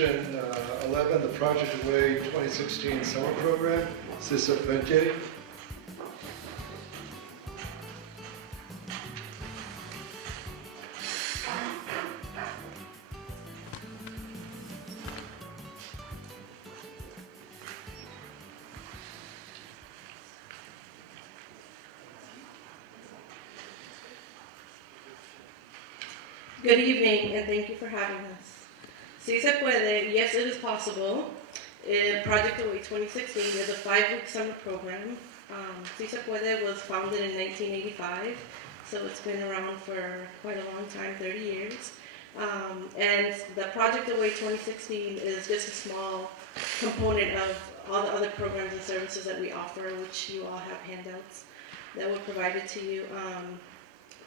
Resolution 11, the Project Away 2016 Summer Program. Cisa Puente. Good evening, and thank you for having us. Si se puede, yes, it is possible. Project Away 2016 is a 5-week summer program. Si se puede was founded in 1985, so it's been around for quite a long time, 30 years. And the Project Away 2016 is just a small component of all the other programs and services that we offer, which you all have handouts that were provided to you.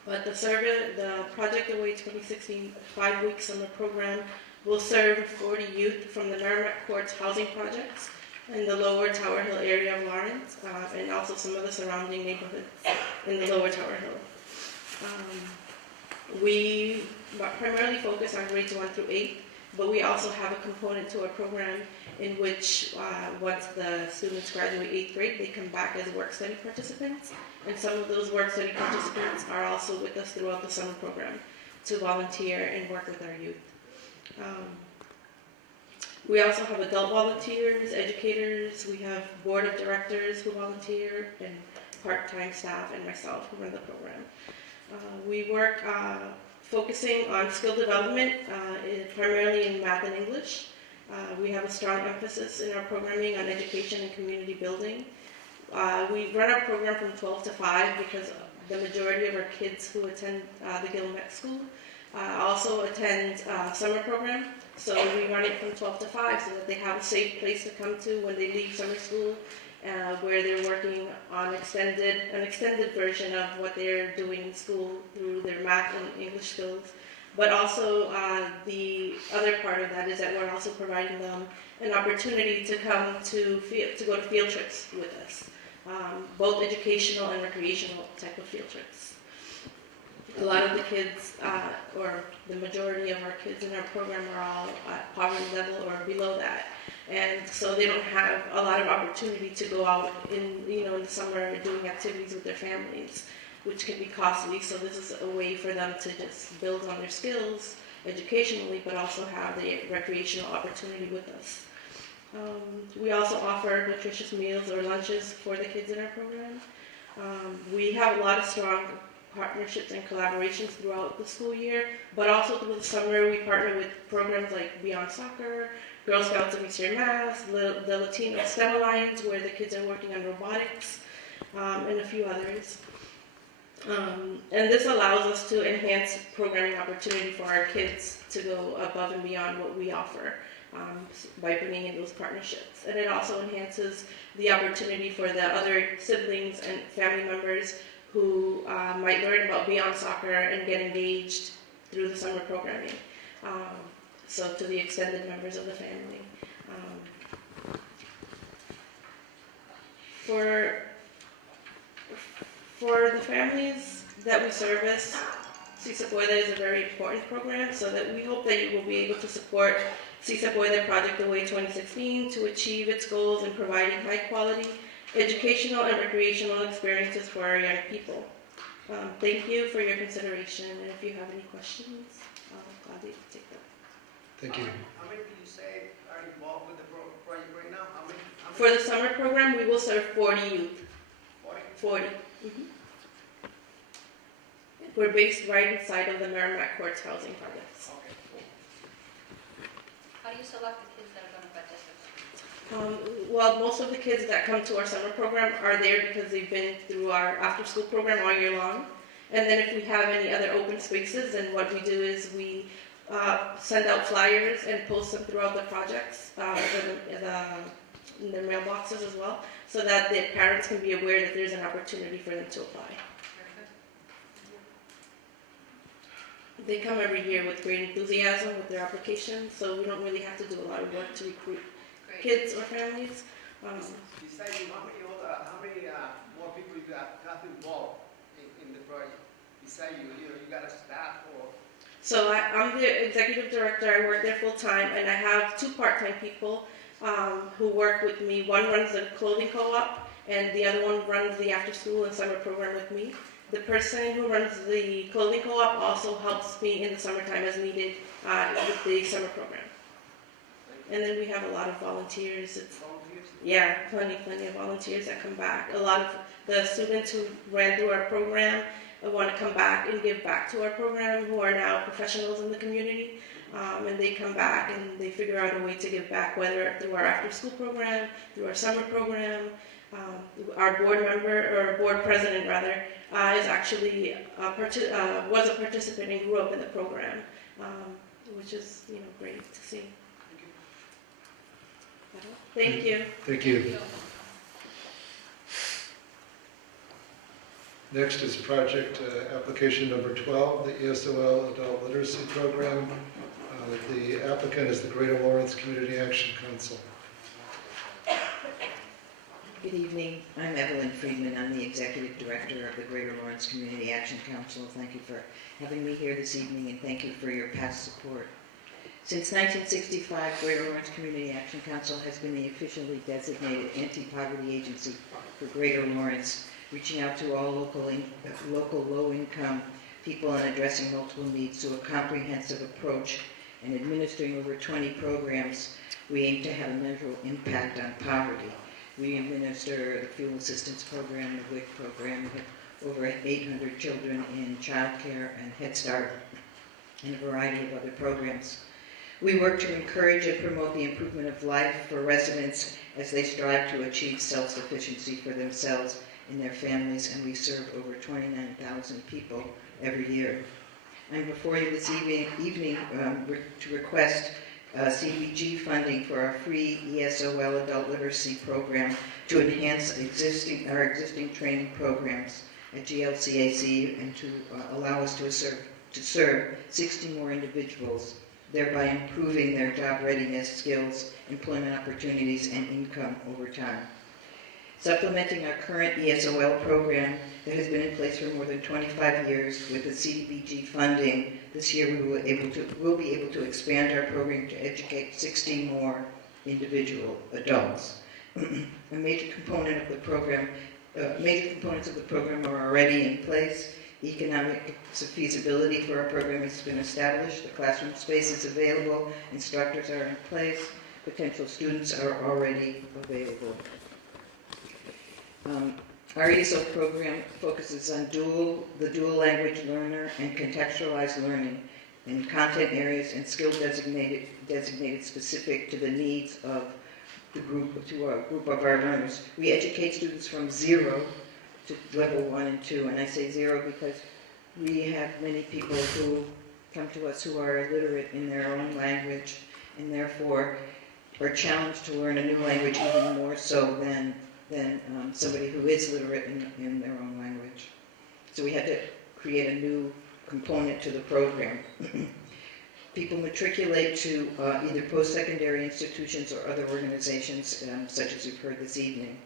But the Project Away 2016 5-week summer program will serve 40 youth from the Merrimack Courts housing projects in the lower Tower Hill area of Lawrence, and also some of the surrounding neighborhoods in the lower Tower Hill. We primarily focus on grades 1 through 8, but we also have a component to our program in which once the students graduate 8th grade, they come back as work study participants. And some of those work study participants are also with us throughout the summer program to volunteer and work with our youth. We also have adult volunteers, educators, we have board of directors who volunteer, and part-time staff, and myself who run the program. We work focusing on skill development, primarily in math and English. We have a strong emphasis in our programming on education and community building. We run our program from 12 to 5 because the majority of our kids who attend the Gilmet School also attend summer program. So we run it from 12 to 5 so that they have a safe place to come to when they leave summer school, where they're working on an extended version of what they're doing in school through their math and English skills. But also the other part of that is that we're also providing them an opportunity to come to go to field trips with us. Both educational and recreational type of field trips. A lot of the kids, or the majority of our kids in our program are all at poverty level or below that. And so they don't have a lot of opportunity to go out in the summer doing activities with their families, which can be costly. So this is a way for them to just build on their skills educationally, but also have the recreational opportunity with us. We also offer nutritious meals or lunches for the kids in our program. We have a lot of strong partnerships and collaborations throughout the school year, but also through the summer we partner with programs like Beyond Soccer, Girl Scouts of Eastern Mass, the Latino STEM Alliance, where the kids are working on robotics, and a few others. And this allows us to enhance programming opportunity for our kids to go above and beyond what we offer. By bringing in those partnerships. And it also enhances the opportunity for the other siblings and family members who might learn about Beyond Soccer and get engaged through the summer programming. So to the extended members of the family. For the families that we service, Si Se Puede is a very important program, so that we hope that you will be able to support Si Se Puede Project Away 2016 to achieve its goals in providing high-quality educational and recreational experiences for our young people. Thank you for your consideration, and if you have any questions, I'll gladly take them. Thank you. How many did you say are involved with the project right now? How many? For the summer program, we will serve 40 youth. 40. Mm-hmm. We're based right inside of the Merrimack Courts housing projects. Okay, cool. How do you select the kids that are going to participate? Well, most of the kids that come to our summer program are there because they've been through our after-school program all year long. And then if we have any other open spaces, then what we do is we send out flyers and post them throughout the projects, in their mailboxes as well, so that the parents can be aware that there's an opportunity for them to apply. They come every year with great enthusiasm with their applications, so we don't really have to do a lot of work to recruit kids or families. Besides you, how many more people you got involved in the project? Besides you got a staff or? So I'm the executive director. I work there full time, and I have 2 part-time people who work with me. One runs the clothing co-op, and the other one runs the after-school and summer program with me. The person who runs the clothing co-op also helps me in the summertime as needed with the summer program. And then we have a lot of volunteers. Yeah, plenty of volunteers that come back. A lot of the students who ran through our program want to come back and give back to our program, who are now professionals in the community. And they come back and they figure out a way to give back, whether through our after-school program, through our summer program. Our board member, or board president rather, is actually was a participant and grew up in the program, which is great to see. Thank you. Thank you. Next is project application number 12, the ESOL Adult Literacy Program. The applicant is the Greater Lawrence Community Action Council. Good evening. I'm Evelyn Friedman. I'm the Executive Director of the Greater Lawrence Community Action Council. Thank you for having me here this evening, and thank you for your past support. Since 1965, Greater Lawrence Community Action Council has been the officially designated anti-poverty agency for Greater Lawrence, reaching out to all local low-income people and addressing multiple needs through a comprehensive approach and administering over 20 programs. We aim to have a measurable impact on poverty. We administer the Fuel Assistance Program, the WIC program. We have over 800 children in child care and Head Start, and a variety of other programs. We work to encourage and promote the improvement of life for residents as they strive to achieve self-sufficiency for themselves and their families, and we serve over 29,000 people every year. I'm before you this evening to request CDGB funding for our free ESOL Adult Literacy Program to enhance our existing training programs at GLCAC and to allow us to serve 60 more individuals, thereby improving their job readiness, skills, employment opportunities, and income over time. Supplementing our current ESOL program that has been in place for more than 25 years with the CDBG funding, this year we will be able to expand our program to educate 60 more individual adults. Major components of the program are already in place. Economic feasibility for our program has been established. The classroom space is available. Instructors are in place. Potential students are already available. Our ESOL program focuses on the dual language learner and contextualized learning in content areas and skill designated specific to the needs of the group of our learners. We educate students from 0 to level 1 and 2, and I say 0 because we have many people who come to us who are illiterate in their own language and therefore are challenged to learn a new language even more so than somebody who is literate in their own language. So we had to create a new component to the program. People matriculate to either post-secondary institutions or other organizations, such as we've heard this evening.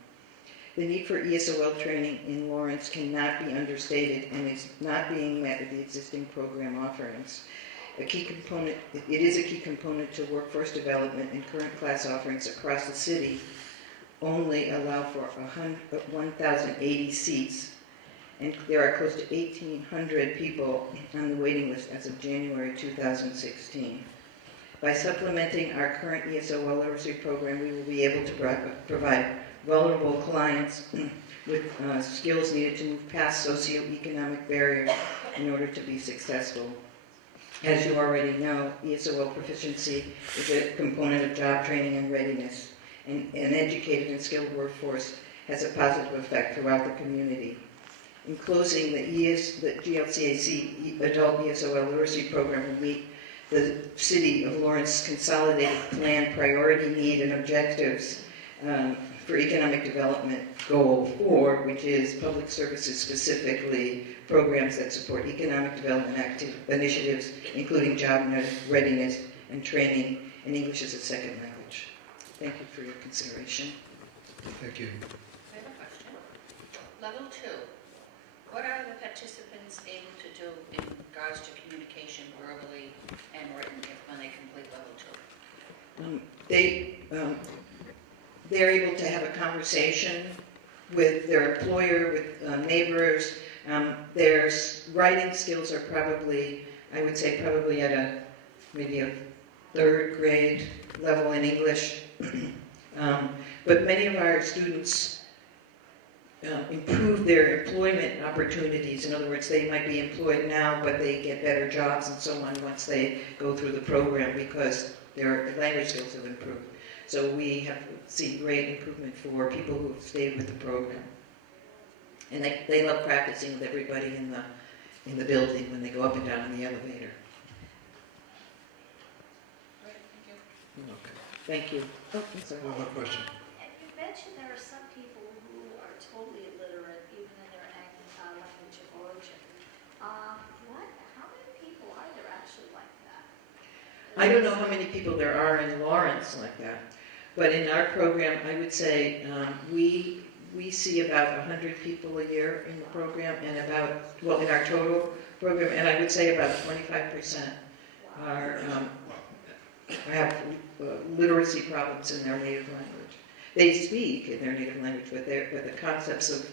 The need for ESOL training in Lawrence cannot be understated and is not being met with the existing program offerings. It is a key component to workforce development, and current class offerings across the city only allow for 1,080 seats, and there are close to 1,800 people on the waiting list as of January 2016. By supplementing our current ESOL literacy program, we will be able to provide vulnerable clients with skills needed to move past socioeconomic barriers in order to be successful. As you already know, ESOL proficiency is a component of job training and readiness. An educated and skilled workforce has a positive effect throughout the community. In closing, the GLCAC Adult ESOL Literacy Program will meet the City of Lawrence Consolidated Plan Priority Need and Objectives for Economic Development Goal 4, which is public services, specifically programs that support economic development initiatives, including job readiness and training in English as a second language. Thank you for your consideration. Thank you. I have a question. Level 2, What are the participants able to do in regards to communication verbally and written when they complete level 2? They're able to have a conversation with their employer, with neighbors. Their writing skills are probably, I would say, probably at maybe a third grade level in English. But many of our students improve their employment opportunities. In other words, they might be employed now, but they get better jobs and so on once they go through the program because their language skills have improved. So we have seen great improvement for people who have stayed with the program. And they love practicing with everybody in the building when they go up and down in the elevator. Great, thank you. Thank you. Oh, I'm sorry. One more question. You mentioned there are some people who are totally illiterate, even in their language of origin. How many people are there actually like that? I don't know how many people there are in Lawrence like that, but in our program, I would say we see about 100 people a year in the program, and in our total program, and I would say about 25% are have literacy problems in their native language. They speak in their native language, but the concepts of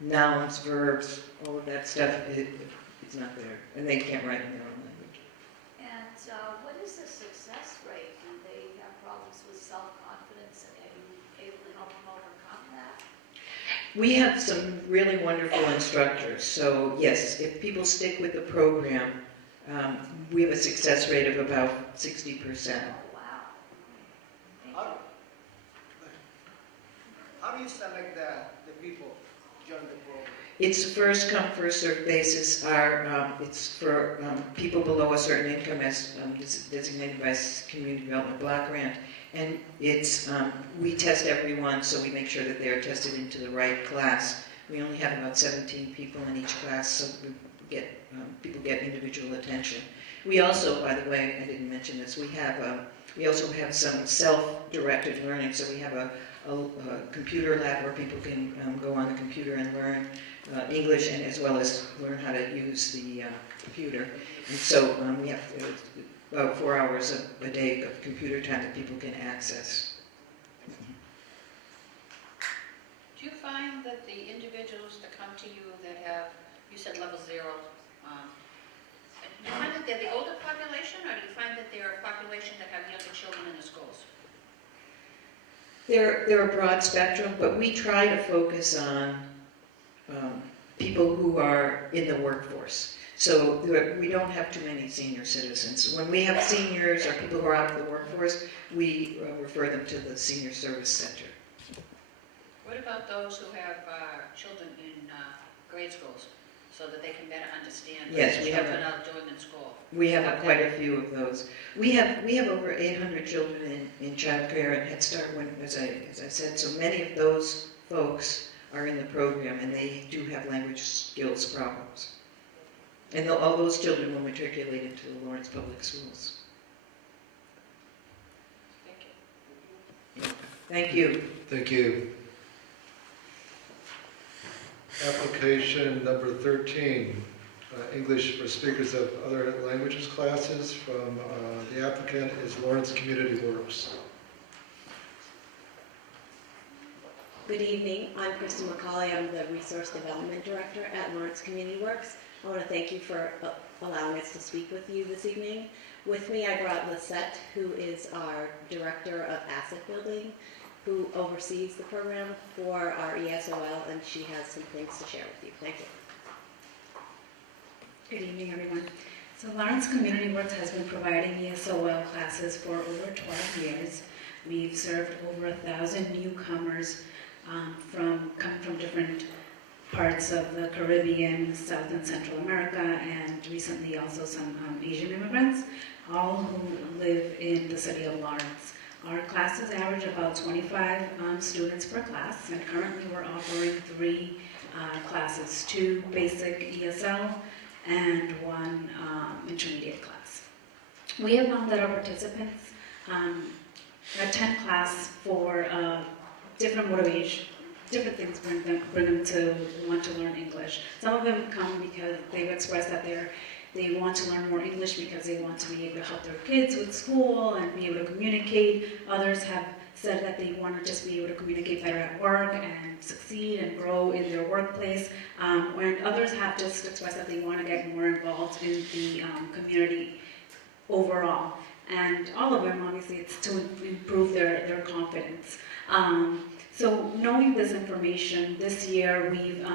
nouns, verbs, all of that stuff, it's not there, and they can't write in their own language. And what is the success rate? Do they have problems with self-confidence, and are you able to help them overcome that? We have some really wonderful instructors, so yes, if people stick with the program, we have a success rate of about 60%. Oh, wow. Thank you. How do you select the people to join the program? It's a first come, first served basis. It's for people below a certain income as designated by Community Development Block Grant. And we test everyone, so we make sure that they're tested into the right class. We only have about 17 people in each class, so people get individual attention. We also, by the way, I didn't mention this, we also have some self-directed learning. So we have a computer lab where people can go on the computer and learn English, and as well as learn how to use the computer. And so we have about 4 hours a day of computer time that people can access. Do you find that the individuals that come to you that have, you said level 0, do you find that they're the older population, or do you find that they're a population that have younger children in the schools? They're a broad spectrum, but we try to focus on people who are in the workforce. So we don't have too many senior citizens. When we have seniors or people who are out of the workforce, we refer them to the Senior Service Center. What about those who have children in grade schools, so that they can better understand what Yes, the we have children are doing in school? We have quite a few of those. We have over 800 children in child care and Head Start, as I said, so many of those folks are in the program, and they do have language skills problems. And all those children will matriculate into the Lawrence Public Schools. Thank you. Thank you. Thank you. Application number 13, English for speakers of other languages classes from the applicant is Lawrence Community Works. Good evening, I'm Kristen McCauley. I'm the Resource Development Director at Lawrence Community Works. I want to thank you for allowing us to speak with you this evening. With me, I brought Lisette, who is our Director of Asset Building, who oversees the program for our ESOL, and she has some things to share with you. Thank you. Good evening, everyone. So Lawrence Community Works has been providing ESOL classes for over 12 years. We've served over 1,000 newcomers coming from different parts of the Caribbean, South and Central America, and recently also some Asian immigrants, all who live in the city of Lawrence. Our classes average about 25 students per class, and currently we're offering 3 classes, 2 basic ESL and 1 intermediate class. We have found that our participants attend class for different different things bring them to want to learn English. Some of them come because they've expressed that they want to learn more English because they want to be able to help their kids with school and be able to communicate. Others have said that they want to just be able to communicate better at work and succeed and grow in their workplace. And others have just expressed that they want to get more involved in the community overall. And all of them, obviously, it's to improve their confidence. So knowing this information, this year we've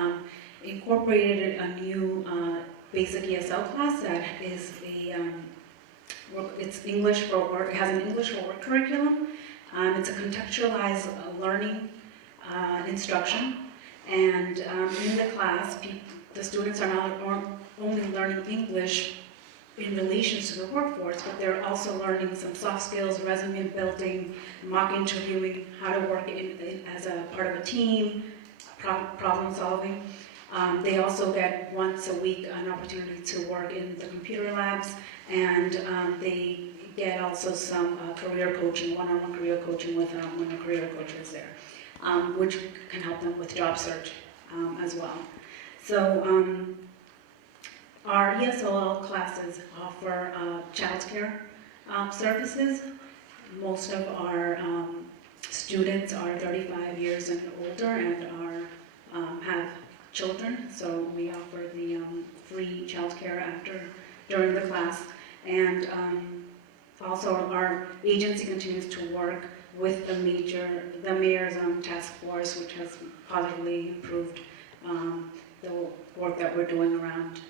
incorporated a new basic ESL class that is it's English for work. It has an English for work curriculum. It's a contextualized learning instruction, and in the class, the students are not only learning English in relation to the workforce, but they're also learning some soft skills, resume building, mock interviewing, how to work as a part of a team, problem solving. They also get once a week an opportunity to work in the computer labs, and they get also some career coaching, one-on-one career coaching with one of the career coaches there, which can help them with job search as well. So our ESOL classes offer childcare services. Most of our students are 35 years and older and have children, so we offer the free childcare during the class. And also our agency continues to work with the mayor's task force, which has positively improved the work that we're doing around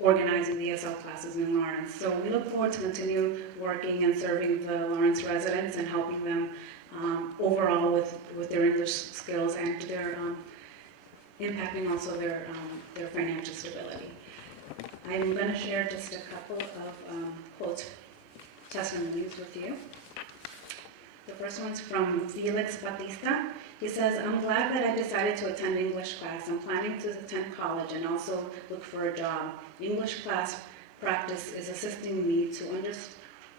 organizing the ESL classes in Lawrence. So we look forward to continue working and serving the Lawrence residents and helping them overall with their English skills and their impacting also their financial stability. I'm going to share just a couple of quote testimonies with you. The first one's from Felix Batista. He says, "I'm glad that I decided to attend English class. I'm planning to attend college and also look for a job. English class practice is assisting me to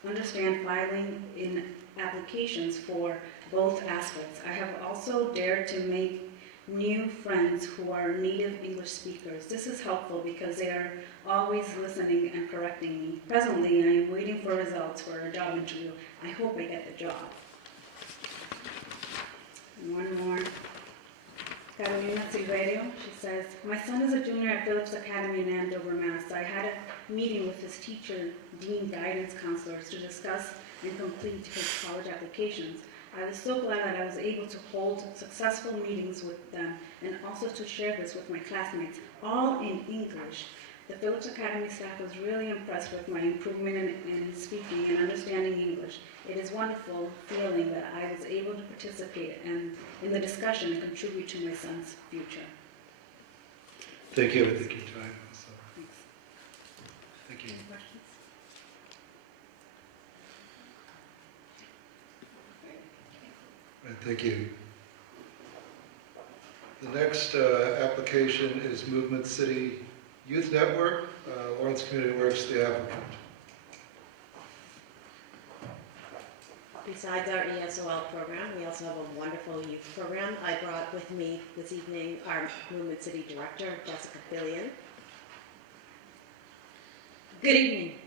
understand filing in applications for both aspects. I have also dared to make new friends who are native English speakers. This is helpful because they are always listening and correcting me. Presently, I am waiting for results for a job interview. I hope I get the job." One more. Carolina Silverio, she says, "My son is a junior at Phillips Academy in Andover, Mass. I had a meeting with his teacher, dean, guidance counselors to discuss and complete his college applications. I was so glad that I was able to hold successful meetings with them and also to share this with my classmates, all in English. The Phillips Academy staff was really impressed with my improvement in speaking and understanding English. It is wonderful feeling that I was able to participate in the discussion and contribute to my son's future." Thank you. I think your time also. Thanks. Thank you. Any questions? Right, thank you. The next application is Movement City Youth Network. Lawrence Community Works, the applicant. Besides our ESOL program, we also have a wonderful youth program. I brought with me this evening our Movement City Director, Jessica Fillion. Good evening.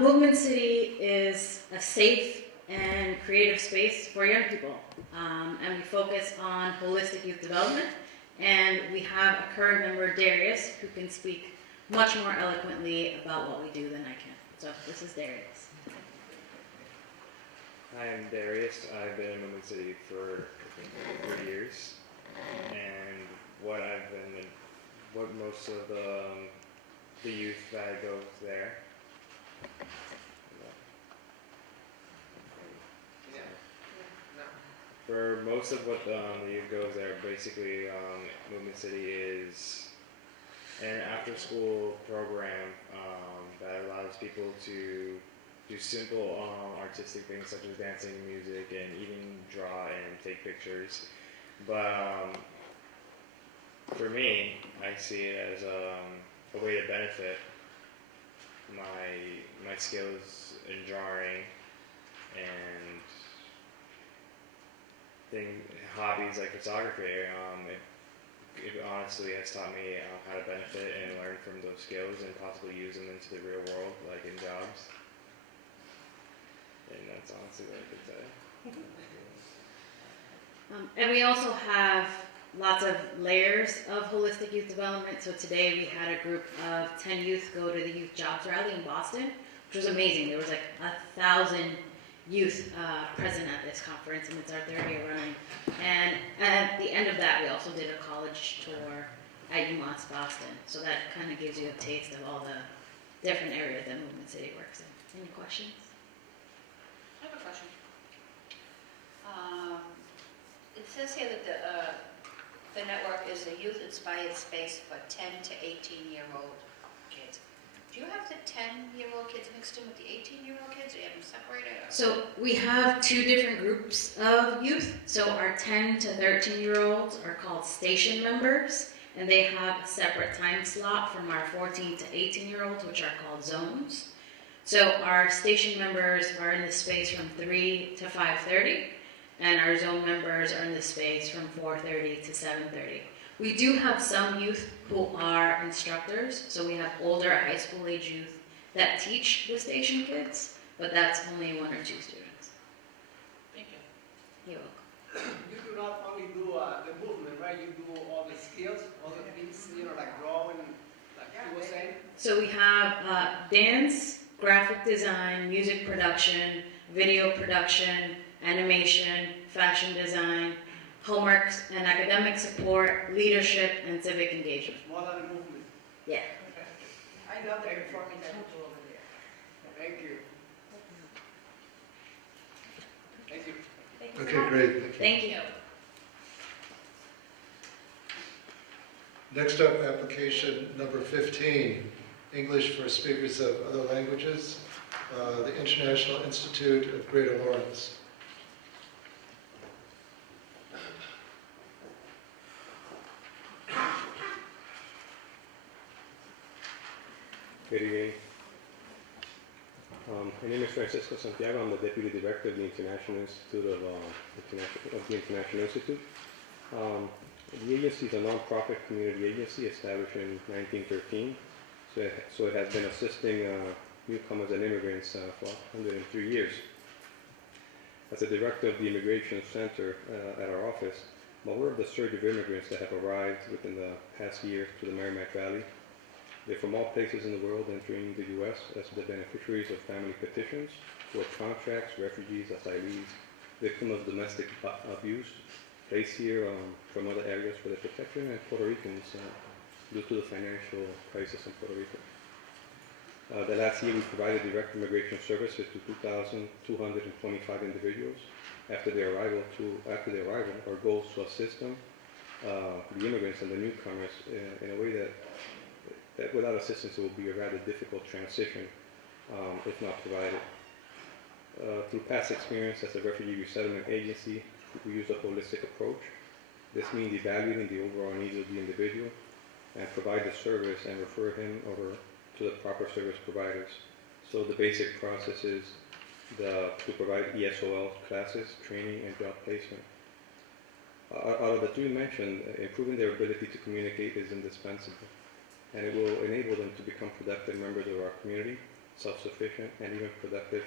Movement City is a safe and creative space for young people. And we focus on holistic youth development. And we have a current member, Darius, who can speak much more eloquently about what we do than I can. So this is Darius. Hi, I'm Darius. I've been in Movement City for I think 3 years, and what most of the youth that goes there. Yeah. No. For most of what the youth goes there, basically, Movement City is an after-school program that allows people to do simple artistic things such as dancing, music, and even draw and take pictures. But for me, I see it as a way to benefit my skills in drawing and hobbies like photography. It honestly has taught me how to benefit and learn from those skills and possibly use them into the real world, like in jobs. And that's honestly what I could say. And we also have lots of layers of holistic youth development. So today we had a group of 10 youth go to the youth jobs rally in Boston, which was amazing. There was like 1,000 youth present at this conference, and it's our third year running. And at the end of that, we also did a college tour at UMass Boston. So that kind of gives you a taste of all the different areas that Movement City works in. Any questions? I have a question. It says here that the network is a youth-inspired space for 10 to 18-year-old kids. Do you have the 10-year-old kids mixed in with the 18-year-old kids, or you have them separated? Or? So we have two different groups of youth. So our 10 to 13-year-olds are called station members, and they have a separate time slot from our 14 to 18-year-olds, which are called zones. So our station members are in the space from 3 to 5:30, and our zone members are in the space from 4:30 to 7:30. We do have some youth who are instructors, so we have older high school age youth that teach the station kids, but that's only 1 or 2 students. Thank you. You're welcome. You do not only do the movement, right? You do all the skills, all the things, like drawing, like you were saying. So we have dance, graphic design, music production, video production, animation, fashion design, homeworks and academic support, leadership, and civic engagement. More than the movement. Yeah. I love that performing that you do over there. Thank you. Thank you. Okay, great, thank you. Thank you. Next up, application number 15, English for speakers of other languages, the International Institute of Greater Lawrence. Good evening. My name is Francisco Santiago. I'm the Deputy Director of the International Institute of the International Institute. The agency is a non-profit community agency established in 1913. So it has been assisting newcomers and immigrants for 103 years. As the director of the Immigration Center at our office, I'm aware of the surge of immigrants that have arrived within the past year to the Merrimack Valley. They're from all places in the world entering the U.S. as the beneficiaries of family petitions, work contracts, refugees, asylees, victims of domestic abuse, placed here from other areas for their protection, and Puerto Ricans due to the financial crisis in Puerto Rico. The last year we provided direct immigration services to 2,225 individuals. After their arrival, our goal is to assist them, the immigrants and the newcomers, in a way that without assistance it will be a rather difficult transition if not provided. Through past experience as a refugee resettlement agency, we use a holistic approach. This means evaluating the overall needs of the individual and provide the service and refer him over to the proper service providers. So the basic process is to provide ESOL classes, training, and job placement. Out of the three mentioned, improving their ability to communicate is indispensable, and it will enable them to become productive members of our community, self-sufficient, and even productive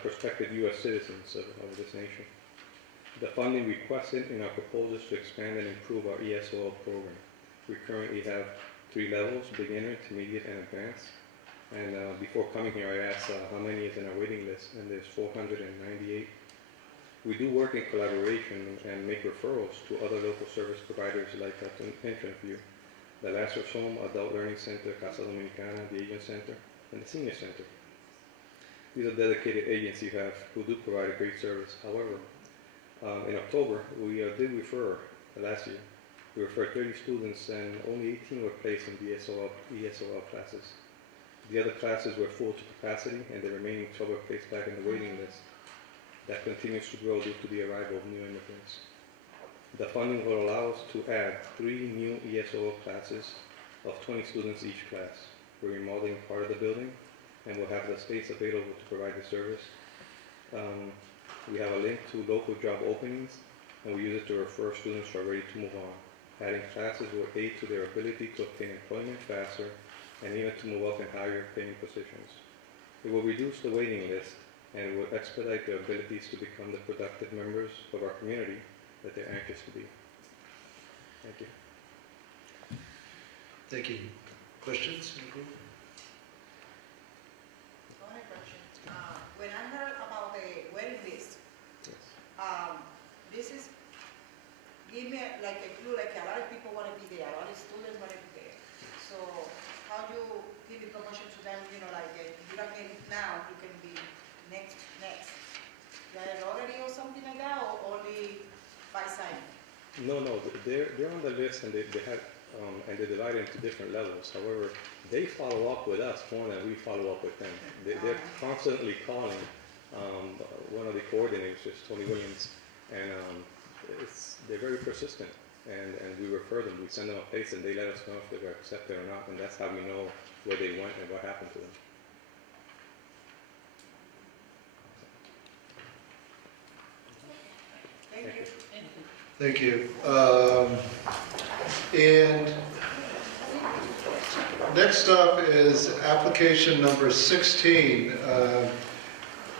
prospective U.S. citizens of this nation. The funding requested in our proposal is to expand and improve our ESOL program. We currently have 3 levels: beginner, intermediate, and advanced. And before coming here, I asked how many is in our waiting list, and there's 498. We do work in collaboration and make referrals to other local service providers like I mentioned for you. The Lazarus Home, Adult Learning Center, Casa Dominicana, the Aging Center, and the Senior Center. These are dedicated agencies who do provide a great service. However, in October, we did refer, last year, we referred 30 students and only 18 were placed in the ESOL classes. The other classes were full to capacity and the remaining 12 were placed back in the waiting list. That continues to grow due to the arrival of new immigrants. The funding will allow us to add 3 new ESOL classes of 20 students each class. We're remodeling part of the building and we'll have the space available to provide the service. We have a link to local job openings and we use it to refer students who are ready to move on. Adding classes will aid to their ability to obtain employment faster and even to move up in higher paying positions. It will reduce the waiting list and it will expedite their abilities to become the productive members of our community that they're anxious to be. Thank you. Thank you. Questions in the group? I have a question. When I heard about the waiting list, Yes. this is, give me like a clue, like a lot of people want to be there, a lot of students want to be there. So how do you give the promotion to them, you know, like if you don't get it now, you can be next. They are already or something like that, or only by sign? No, they're on the list and they have, and they're divided into different levels. However, they follow up with us more than we follow up with them. They're constantly calling. One of the coordinators is Tony Williams, and they're very persistent. And we refer them. We send them a place, and they let us know if they're accepted or not, and that's how we know where they went and what happened to them. Thank you. Thank you. And next up is application number 16,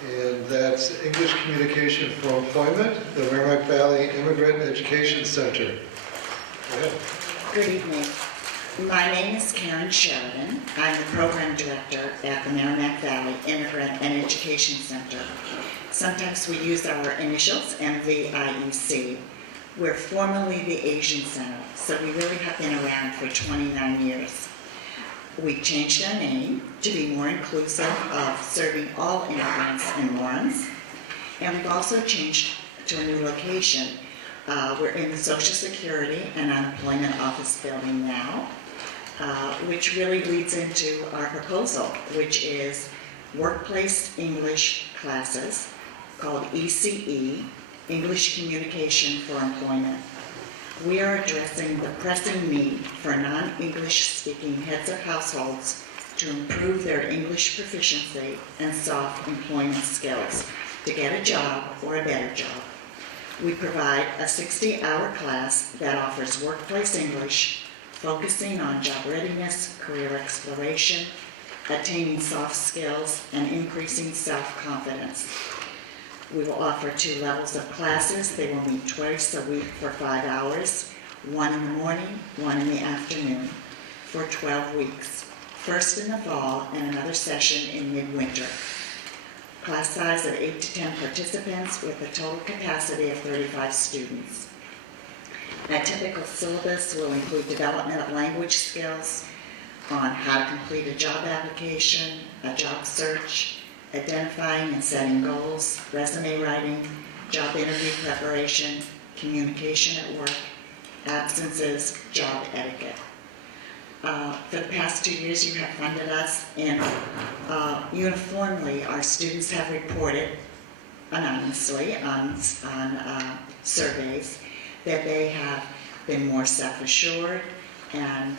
and that's English Communication for Employment, the Merrimack Valley Immigrant Education Center. Go ahead. Good evening. My name is Karen Sheridan. I'm the program director at the Merrimack Valley Immigrant and Education Center. Sometimes we use our initials, MVIEC. We're formerly the Asian Center, so we really have been around for 29 years. We changed our name to be more inclusive of serving all immigrants in Lawrence, and we've also changed to a new location. We're in the Social Security and Unemployment Office building now, which really leads into our proposal, which is workplace English classes called ECE, English Communication for Employment. We are addressing the pressing need for non-English speaking heads of households to improve their English proficiency and soft employment skills to get a job or a better job. We provide a 60-hour class that offers workplace English, focusing on job readiness, career exploration, attaining soft skills, and increasing self-confidence. We will offer 2 levels of classes. They will meet twice a week for 5 hours, 1 in the morning, 1 in the afternoon, for 12 weeks. First in the fall and another session in midwinter. Class size of 8 to 10 participants with a total capacity of 35 students. A typical syllabus will include development of language skills on how to complete a job application, a job search, identifying and setting goals, resume writing, job interview preparation, communication at work, absences, job etiquette. For the past 2 years, you have funded us, and uniformly, our students have reported anonymously on surveys that they have been more self-assured and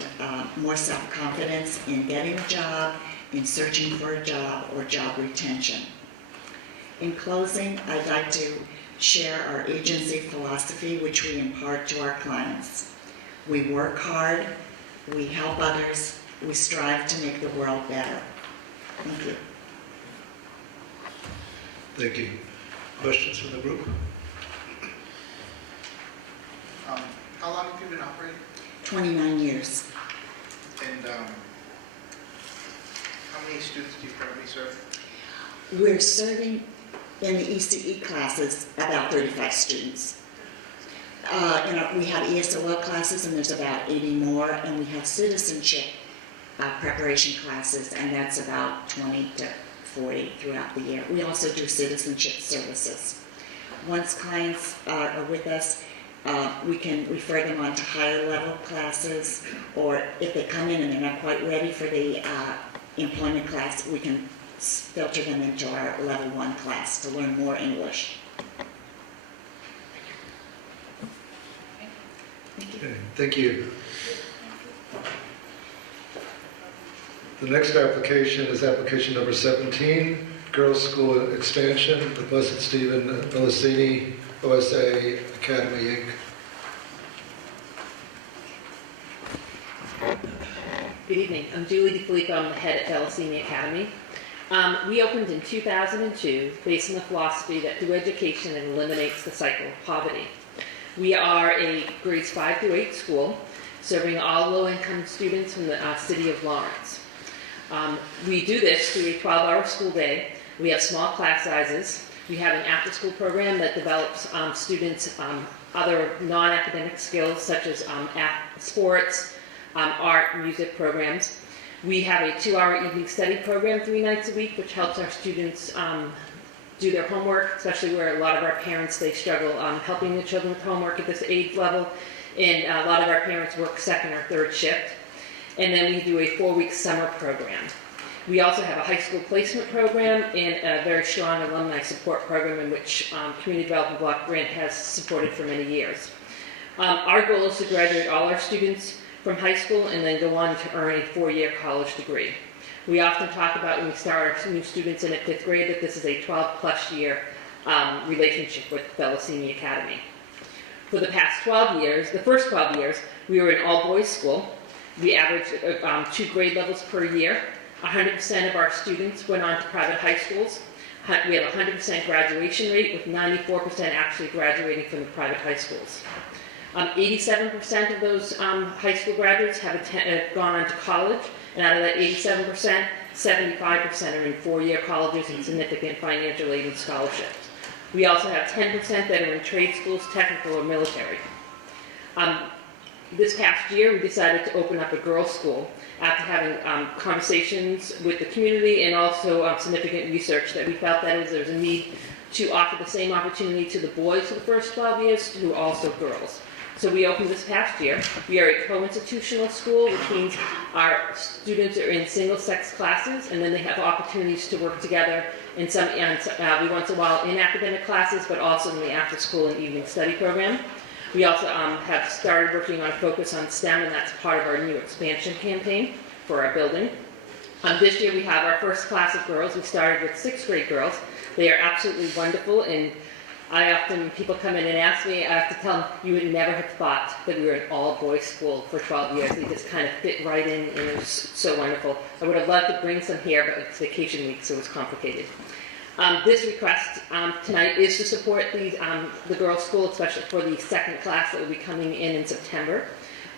more self-confidence in getting a job, in searching for a job, or job retention. In closing, I'd like to share our agency philosophy, which we impart to our clients. We work hard, we help others, we strive to make the world better. Thank you. Thank you. Questions from the group? How long have you been operating? 29 years. And how many students do you currently serve? We're serving in the ECE classes about 35 students. We have ESOL classes, and there's about 80 more, and we have citizenship preparation classes, and that's about 20 to 40 throughout the year. We also do citizenship services. Once clients are with us, we can refer them on to higher level classes, or if they come in and they're not quite ready for the employment class, we can filter them into our level 1 class to learn more English. Okay, thank you. The next application is application number 17, Girls School Expansion, the Blessed Stephen Melicini OSA Academy, Inc. Good evening. I'm Julie DeFilippo. I'm the head at Thalassemia Academy. We opened in 2002 based on the philosophy that through education it eliminates the cycle of poverty. We are a grades 5 through 8 school serving all low-income students from the city of Lawrence. We do this through a 12-hour school day. We have small class sizes. We have an after-school program that develops students' other non-academic skills such as sports, art, music programs. We have a 2-hour evening study program 3 nights a week, which helps our students do their homework, especially where a lot of our parents, they struggle helping the children with homework at this age level. And a lot of our parents work 2nd or 3rd shift. And then we do a 4-week summer program. We also have a high school placement program and a very strong alumni support program in which Community Development Block Grant has supported for many years. Our goal is to graduate all our students from high school and then go on to earn a 4-year college degree. We often talk about when we start our new students in at 5th grade that this is a 12-plus year relationship with Thalassemia Academy. For the past 12 years, the first 12 years, we were an all-boys school. We averaged 2 grade levels per year. 100% of our students went on to private high schools. We have a 100% graduation rate with 94% actually graduating from the private high schools. 87% of those high school graduates have gone on to college, and out of that 87%, 75% are in 4-year colleges and significant financial aid and scholarships. We also have 10% that are in trade schools, technical, or military. This past year, we decided to open up a girls' school after having conversations with the community and also significant research that we felt that there was a need to offer the same opportunity to the boys for the first 12 years to also girls. So we opened this past year. We are a co-institutional school, which means our students are in single-sex classes, and then they have opportunities to work together in every once in a while in academic classes, but also in the after-school and evening study program. We also have started working on a focus on STEM, and that's part of our new expansion campaign for our building. This year we have our first class of girls. We started with 6th grade girls. They are absolutely wonderful, and when people come in and ask me, I have to tell them, you would never have thought that we were an all-boys school for 12 years. They just kind of fit right in, and it was so wonderful. I would have loved to bring some here, but it's vacation week, so it was complicated. This request tonight is to support the girls' school, especially for the 2nd class that will be coming in September.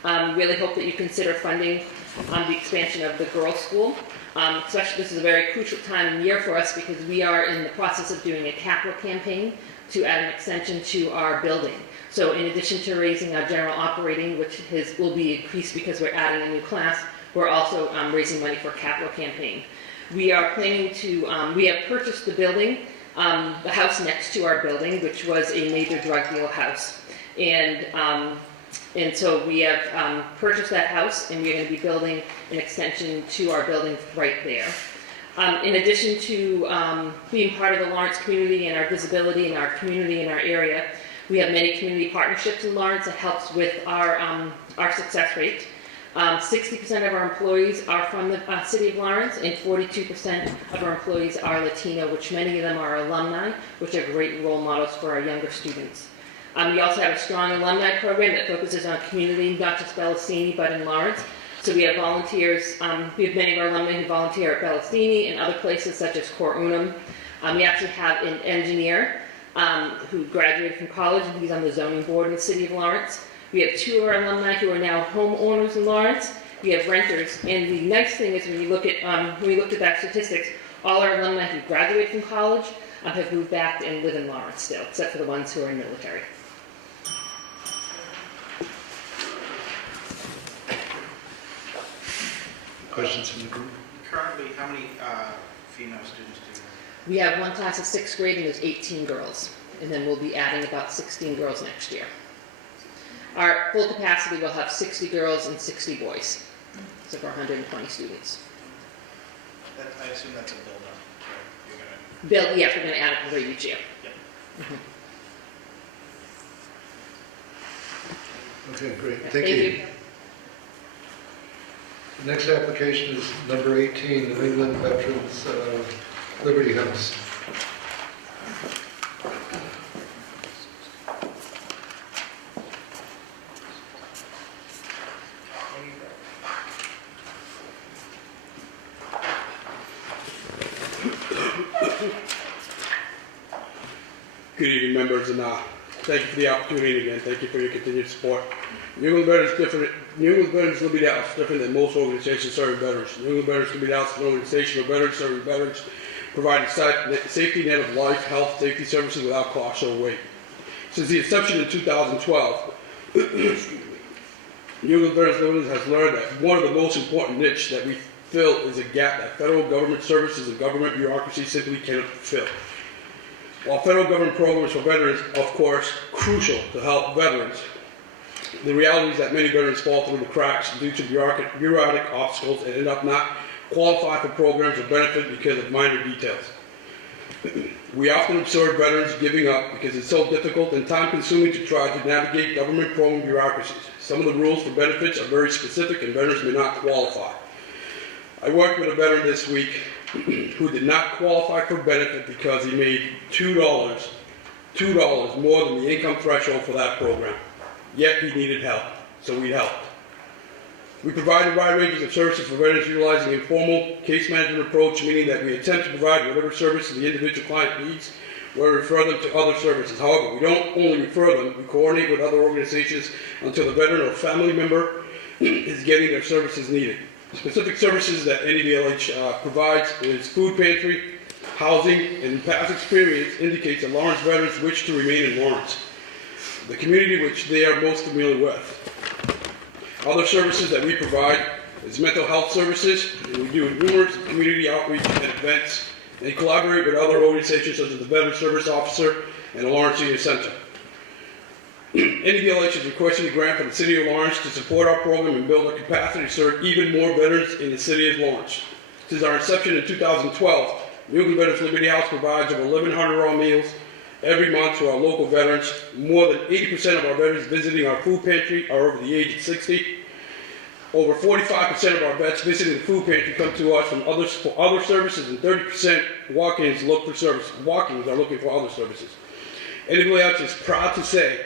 Really hope that you consider funding the expansion of the girls' school. Especially, this is a very crucial time of year for us because we are in the process of doing a capital campaign to add an extension to our building. So in addition to raising our general operating, which will be increased because we're adding a new class, we're also raising money for a capital campaign. We are planning to, we have purchased the building, the house next to our building, which was a major drug deal house. And so we have purchased that house, and we're going to be building an extension to our building right there. In addition to being part of the Lawrence community and our visibility in our community and our area, we have many community partnerships in Lawrence that helps with our success rate. 60% of our employees are from the city of Lawrence, and 42% of our employees are Latino, which many of them are alumni, which are great role models for our younger students. We also have a strong alumni program that focuses on community, not just Bellassini, but in Lawrence. So we have volunteers, we have many of our alumni who volunteer at Bellassini and other places such as Cor Unum. We actually have an engineer who graduated from college, and he's on the zoning board in the city of Lawrence. We have 2 of our alumni who are now homeowners in Lawrence. We have renters, and the nice thing is when we look at that statistics, all our alumni who graduated from college have moved back and live in Lawrence still, except for the ones who are in military. Questions from the group? Currently, how many female students do you have? We have one class of 6th grade, and there's 18 girls, and then we'll be adding about 16 girls next year. Our full capacity will have 60 girls and 60 boys, so for 120 students. I assume that's a build-up, right? Yes, we're going to add a grade each year. Yep. Okay, great. Thank you. The next application is number 18, New England Veterans Liberty House. community members, and thank you for the opportunity again. Thank you for your continued support. New England Veterans different. New England Veterans Liberty House is different than most organizations serving veterans. New England Veterans Liberty House is an organization of veterans serving veterans, providing safety net of life, health, safety services without cost or weight. Since the inception in 2012, New England Veterans Liberty has learned that one of the most important niche that we fill is a gap that federal government services and government bureaucracy simply cannot fill. While federal government programs for veterans, of course, crucial to help veterans, the reality is that many veterans fall through the cracks due to bureaucratic obstacles and end up not qualifying for programs or benefits because of minor details. We often observe veterans giving up because it's so difficult and time-consuming to try to navigate government program bureaucracies. Some of the rules for benefits are very specific and veterans may not qualify. I worked with a veteran this week who did not qualify for benefit because he made $2 more than the income threshold for that program. Yet he needed help, so we helped. We provide a wide range of services for veterans utilizing an informal case management approach, meaning that we attempt to provide whatever services the individual client needs, or refer them to other services. However, we don't only refer them, we coordinate with other organizations until the veteran or family member is getting their services needed. Specific services that NEVLH provides is food pantry, housing, and past experience indicates that Lawrence veterans wish to remain in Lawrence, the community which they are most familiar with. Other services that we provide is mental health services, and we do numerous community outreach and events, and collaborate with other organizations such as the Veteran Service Officer and the Lawrence Senior Center. NEVLH has requested a grant from the City of Lawrence to support our program and build our capacity to serve even more veterans in the City of Lawrence. Since our inception in 2012, New England Veterans Liberty House provides over 1,100 raw meals every month to our local veterans. More than 80% of our veterans visiting our food pantry are over the age of 60. Over 45% of our vets visiting the food pantry come to us for other services, and 30% walk-ins are looking for other services. NEVLH is proud to say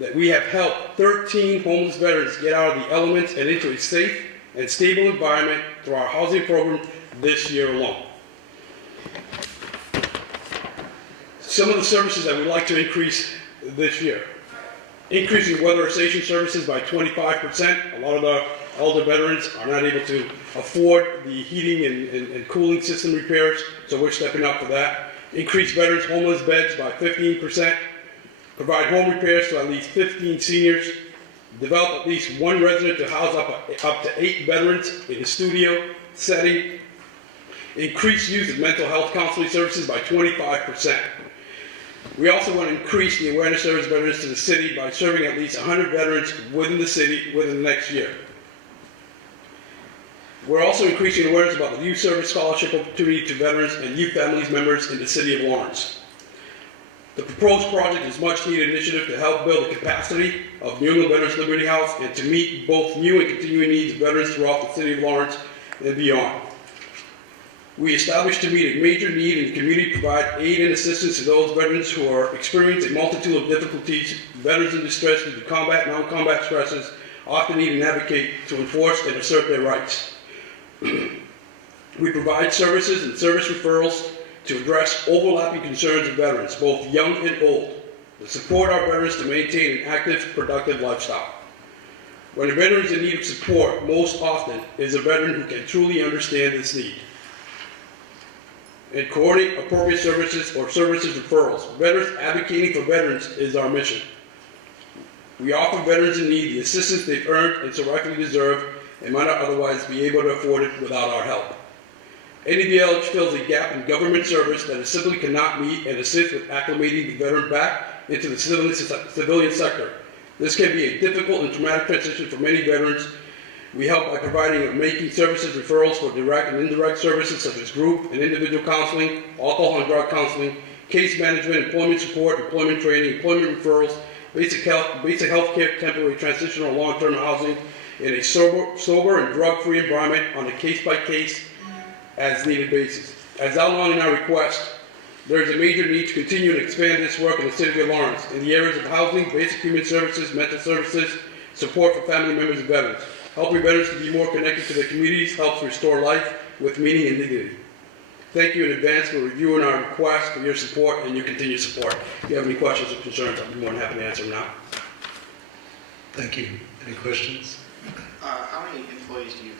that we have helped 13 homeless veterans get out of the elements and into a safe and stable environment through our housing program this year alone. Some of the services that we'd like to increase this year. Increasing weatherization services by 25%. A lot of the older veterans are not able to afford the heating and cooling system repairs, so we're stepping up for that. Increase veterans' homeless beds by 15%. Provide home repairs to at least 15 seniors. Develop at least one resident to house up to 8 veterans in a studio setting. Increase use of mental health counseling services by 25%. We also want to increase the awareness of veterans to the city by serving at least 100 veterans within the city within the next year. We're also increasing awareness about the youth service scholarship opportunity to veterans and youth families members in the City of Lawrence. The proposed project is a much-needed initiative to help build the capacity of New England Veterans Liberty House and to meet both new and continuing needs of veterans throughout the City of Lawrence and beyond. We established to meet a major need in the community, provide aid and assistance to those veterans who are experiencing a multitude of difficulties. Veterans in distress due to combat and non-combat stresses often need an advocate to enforce and assert their rights. We provide services and service referrals to address overlapping concerns of veterans, both young and old, to support our veterans to maintain an active, productive lifestyle. When a veteran is in need of support, most often is a veteran who can truly understand this need and coordinate appropriate services or services referrals. Veterans advocating for veterans is our mission. We offer veterans in need the assistance they've earned and so rightfully deserve and might not otherwise be able to afford it without our help. NEVLH fills a gap in government service that it simply cannot meet and assists with acclimating the veteran back into the civilian sector. This can be a difficult and traumatic transition for many veterans. We help by providing or making services referrals for direct and indirect services such as group and individual counseling, alcohol and drug counseling, case management, employment support, employment training, employment referrals, basic health care, temporary transitional long-term housing in a sober and drug-free environment on a case-by-case as needed basis. As outlined in our request, there is a major need to continue and expand this work in the City of Lawrence in the areas of housing, basic human services, mental services, support for family members and veterans. Helping veterans to be more connected to their communities helps restore life with meaning and dignity. Thank you in advance for reviewing our request, for your support, and your continued support. If you have any questions or concerns, I'll be more than happy to answer them now. Thank you. Any questions? How many employees do you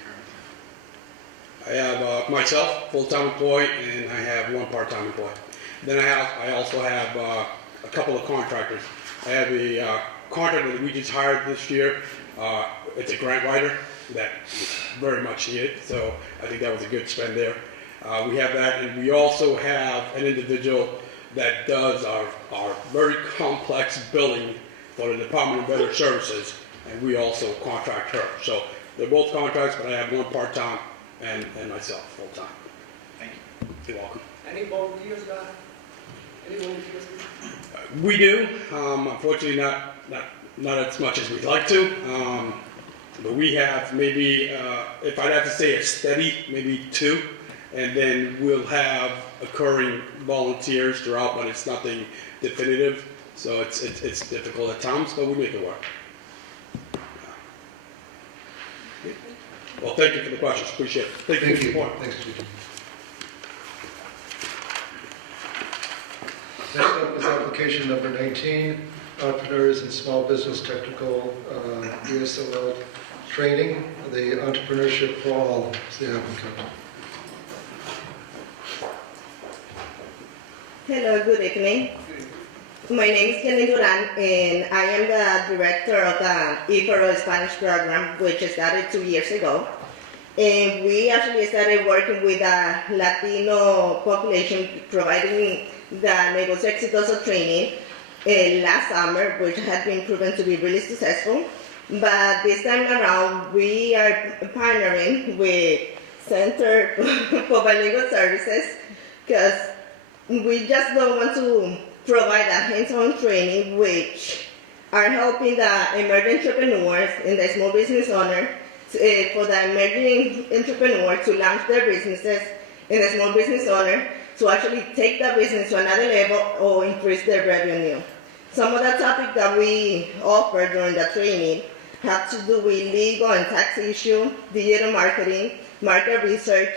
currently I have myself, full-time employee, and I have one part-time employee. Then I also have a couple of contractors. I have a contractor that we just hired this year. It's a grant writer that is very much needed, so I think that was a good spend there. We have that, and we also have an individual that does our very complex billing for the Department of Veteran Services, and we also contract her. So they're both contracts, but I have one part-time and myself full-time. Thank you. You're welcome. Any volunteers, guys? Any volunteers? We do, unfortunately not as much as we'd like to, but we have maybe, if I'd have to say a steady, maybe 2, and then we'll have occurring volunteers throughout, but it's nothing definitive, so it's difficult at times, but we make it work. Well, thank you for the questions, appreciate it. Thank you for your support. Thanks, Chief. Next up is application number 19, Entrepreneurs and Small Business Technical ESOL Training, the Entrepreneurship for All is the applicant. Hello, good evening. My name is Jenny Duran, and I am the director of the ESOL Spanish program, which started 2 years ago. And we actually started working with the Latino population, providing the Negocio Exitoso training last summer, which had been proven to be really successful. But this time around, we are partnering with Center for Bilingual Services because we just don't want to provide a hands-on training which are helping the emerging entrepreneurs and the small business owner for the emerging entrepreneur to launch their businesses and the small business owner to actually take the business to another level or increase their revenue. Some of the topics that we offer during the training have to do with legal and tax issues, digital marketing, market research,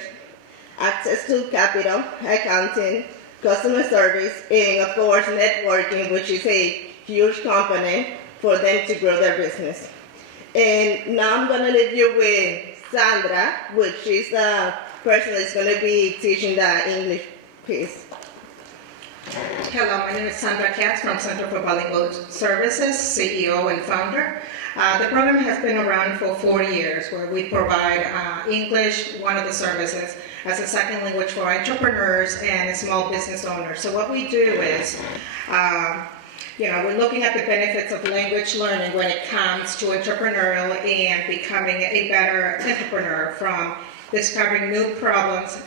access to capital, accounting, customer service, and of course networking, which is a huge component for them to grow their business. And now I'm going to leave you with Sandra, which is the person that's going to be teaching the English piece. Hello, my name is Sandra Katz from Center for Bilingual Services, CEO and founder. The program has been around for 4 years, where we provide English, one of the services, as a second language for entrepreneurs and small business owners. So what we do is, we're looking at the benefits of language learning when it comes to entrepreneurial and becoming a better entrepreneur, from discovering new problems,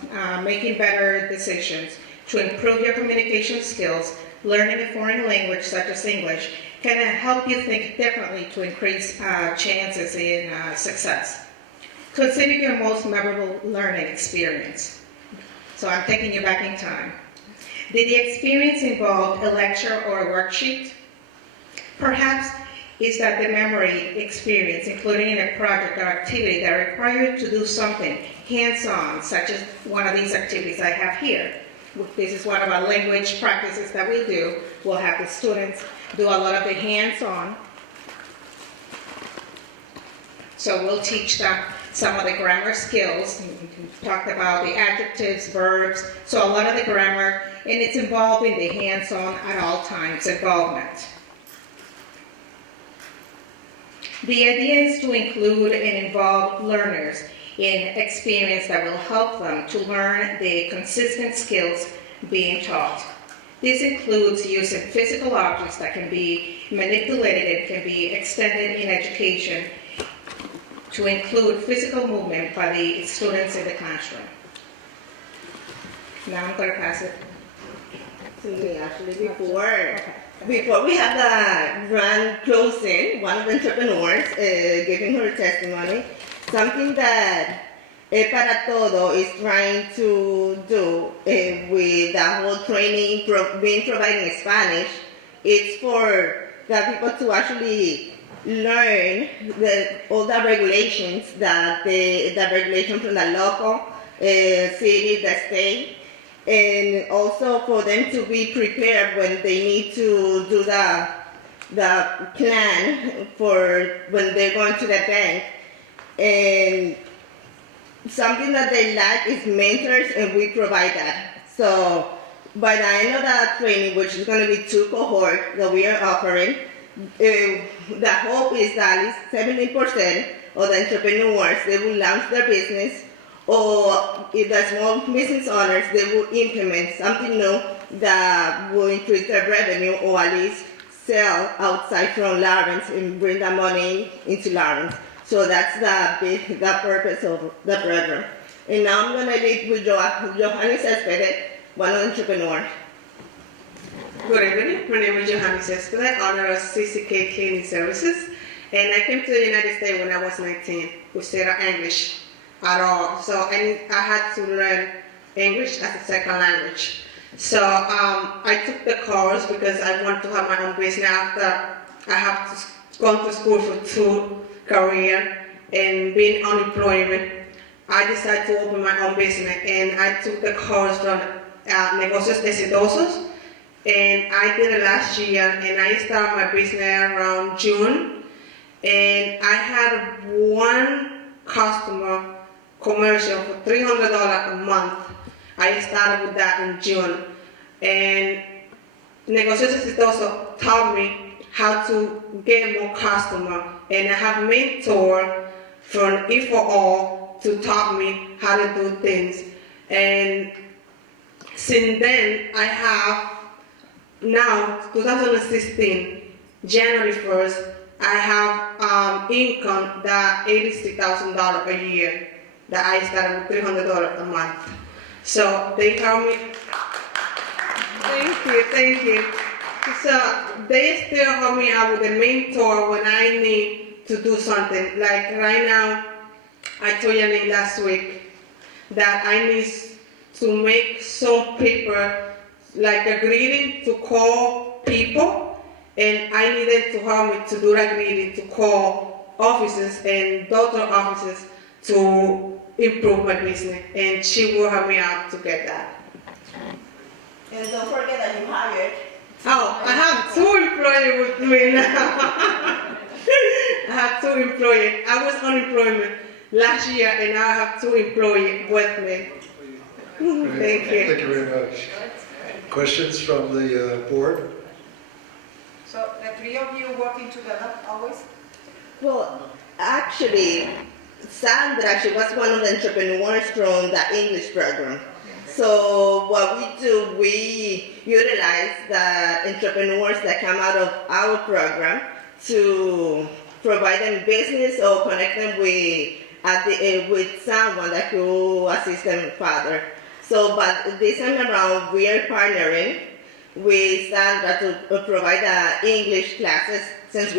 making better decisions, to improve your communication skills. Learning a foreign language such as English can help you think differently to increase chances in success. Consider your most memorable learning experience. So I'm taking you back in time. Did the experience involve a lecture or a worksheet? Perhaps is that the memory experience, including in a project or activity that required you to do something hands-on, such as one of these activities I have here. This is one of our language practices that we do. We'll have the students do a lot of the hands-on. So we'll teach them some of the grammar skills. We talked about the adjectives, verbs, so a lot of the grammar, and it's involving the hands-on at all times involvement. The idea is to include and involve learners in experience that will help them to learn the consistent skills being taught. This includes using physical objects that can be manipulated and can be extended in education to include physical movement by the students in the classroom. Now I'm going to pass it to me. Actually, before we have the grand closing, one of the entrepreneurs giving her testimony, something that Para Todo is trying to do with the whole training being provided in Spanish, it's for the people to actually learn all the regulations, that the regulation from the local city, the state, and also for them to be prepared when they need to do the plan for when they're going to the bank. And something that they lack is mentors, and we provide that. So by the end of that training, which is going to be 2 cohorts that we are offering, the hope is that at least 70% of the entrepreneurs, they will launch their business, or if the small business owners, they will implement something new that will increase their revenue, or at least sell outside from Lawrence and bring the money into Lawrence. So that's the purpose of the program. And now I'm going to leave with Johannes Cespedes, one entrepreneur. Good evening. My name is Johannes Cespedes, owner of CCK Cleaning Services. And I came to the United States when I was 19 without English at all. So I had to learn English as a second language. So I took the course because I want to have my own business after I have gone to school for 2 careers and being unemployment. I decided to open my own business, and I took the course from Negocios Exitosos, and I did it last year, and I started my business around June, and I had 1 customer commercial for $300 a month. I started with that in June, and Negocios Exitosos taught me how to get more customers, and I have a mentor from ESOL to taught me how to do things. And since then, I have now, 2016, January 1st, I have income that $86,000 a year that I started with $300 a month. So they help me. Thank you. So they still help me out with a mentor when I need to do something. Like right now, I told Yannick last week that I need to make some paper, like a greeting to call people, and I needed to help me to do that greeting to call offices and doctor offices to improve my business, and she will help me out to get that. And don't forget that you hired. Oh, I have 2 employees with me now. I have 2 employees. I was unemployment last year, and now I have 2 employees with me. Thank you. Thank you very much. Questions from the board? So the 3 of you working together always? Well, actually, Sandra, she was one of the entrepreneurs from the English program. So what we do, we utilize the entrepreneurs that come out of our program to provide them business or connect them with someone that could assist them further. So, but this time around, we are partnering with Sandra to provide the English classes, since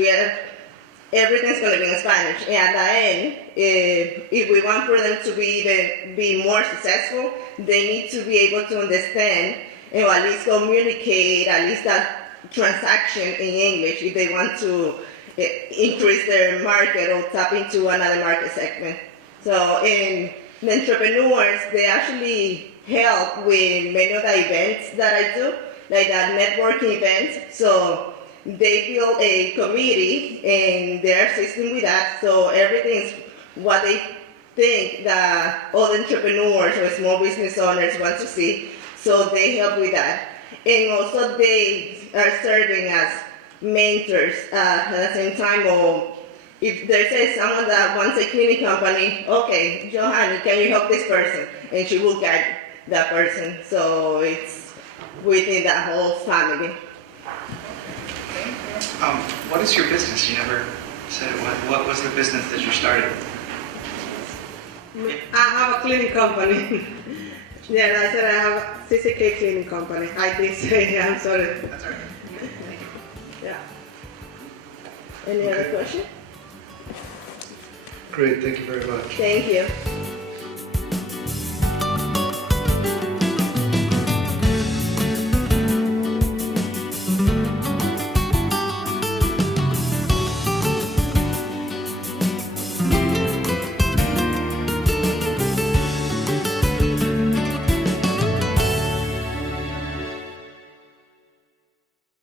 everything's going to be in Spanish. And at the end, if we want for them to be more successful, they need to be able to understand, or at least communicate, at least that transaction in English, if they want to increase their market or tap into another market segment. So in the entrepreneurs, they actually help with many of the events that I do, like the networking events. So they build a committee and they're assisting with that. So everything's what they think that all entrepreneurs or small business owners want to see. So they help with that. And also they are serving as mentors at the same time. Or if there's someone that wants a cleaning company, okay, Johanny, can you help this person? And she will guide that person. So it's within that whole family. What is your business? You never said it. What was the business that you started? I have a cleaning company. Yeah, I said I have a CCK cleaning company. I did say, I'm sorry. That's all right. Yeah. Any other question? Great, thank you very much. Thank you.